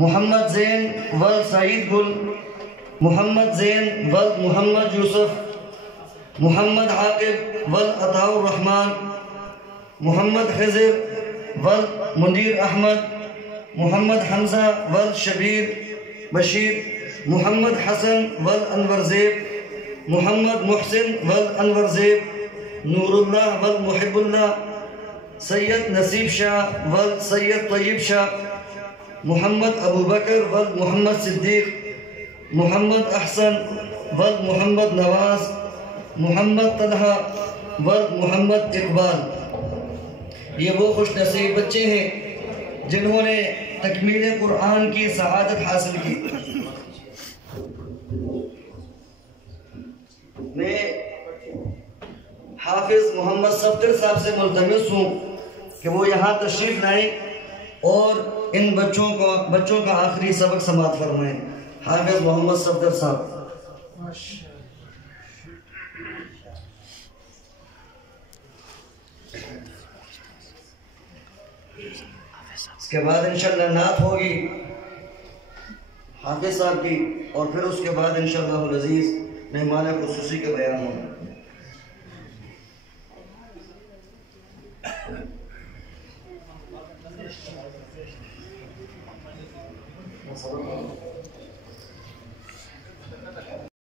محمد زین ولد سعید گل، محمد زین ولد محمد یوسف، محمد عاقب ولد عطاء الرحمن، محمد خضر ولد منیر احمد، محمد حمزہ ولد شبیر بشیر، محمد حسن ولد انور زیب، محمد محسن ولد انور زیب، نور اللہ ولد محب اللہ، سید نصیب شاہ ولد سید طیب شاہ، محمد ابو بکر ولد محمد صدیق، محمد احسن ولد محمد نواز، محمد طلحہ ولد محمد اقبال۔ یہ وہ خوش نصیب بچے ہیں جنہوں نے تکمیل قرآن کی سعادت حاصل کی۔ میں حافظ محمد صفدر صاحب سے ملتمس ہوں کہ وہ یہاں تشریف لائیں اور ان بچوں کا آخری سبق سماعت فرمائیں۔ حافظ محمد صفدر صاحب۔ اس کے بعد انشاءاللہ نعت ہوگی حافظ صاحب کی، اور پھر اس کے بعد انشاءاللہ العزیز مہمان خصوصی کے بیان ہوگا۔